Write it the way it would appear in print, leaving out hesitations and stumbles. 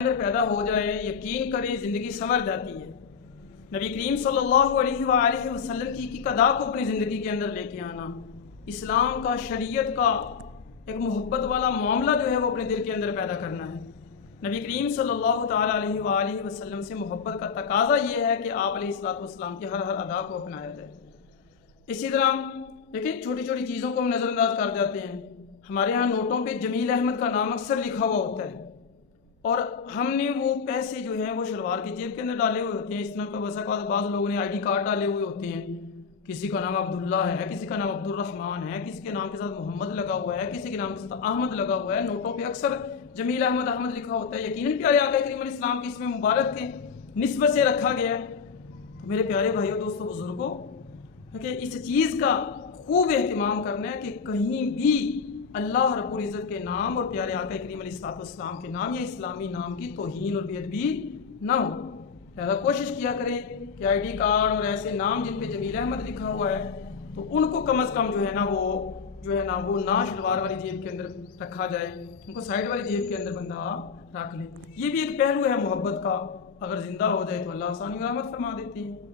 अंदर पैदा हो जाए, यकीन करें ज़िंदगी संवर जाती है। नबी करीम सल्लल्लाहु अलैहि वसल्लम की एक अदा को अपनी ज़िंदगी के अंदर लेके आना, इस्लाम का, शरीयत का एक मोहब्बत वाला मामला जो है वो अपने दिल के अंदर पैदा करना है। नबी करीम सल्लल्लाहु ताला अलैहि वसल्लम से मोहब्बत का तकाजा ये है कि आप अलैहिस्सलाम की हर अदा को अपनाया जाए। इसी तरह देखिए, छोटी छोटी चीज़ों को हम नज़रअंदाज कर जाते हैं। हमारे यहाँ नोटों पे जमील अहमद का नाम अक्सर लिखा हुआ होता है और हमने वो पैसे जो हैं वो शलवार की जेब के अंदर डाले हुए होते हैं। इस तरह वैसा बाज़ लोगों ने आईडी कार्ड डाले हुए होते हैं। किसी का नाम अब्दुल्ला है, किसी का नाम अब्दुर्रहमान है, किसी के नाम के साथ मोहम्मद लगा हुआ है, किसी के नाम के साथ अहमद लगा हुआ है। नोटों पे अक्सर जमील अहमद लिखा होता है। यकीनन प्यारे आका करीम अलैहिस्सलाम की इसमें मुबारक के निस्बत से रखा गया है। तो मेरे प्यारे भाइयों, दोस्तों, बुजुर्गों, कि इस चीज़ का खूब एहतमाम करना है कि कहीं भी अल्लाह रब्बुल इज़्ज़त के नाम और प्यारे आका करीम अलैहिस्सलाम के नाम या इस्लामी नाम की तौहीन और बेअदबी ना हो। ज़्यादा कोशिश किया करें कि आईडी कार्ड और ऐसे नाम जिन पे जमील अहमद लिखा हुआ है तो उनको कम अज़ कम जो है ना वो शलवार वाली जेब के अंदर रखा जाए, उनको साइड वाली जेब के अंदर बंदा रख ले। ये भी एक पहलू है मोहब्बत का। अगर ज़िंदा हो जाए तो अल्लाह आसानी और रहमत फरमा देती है।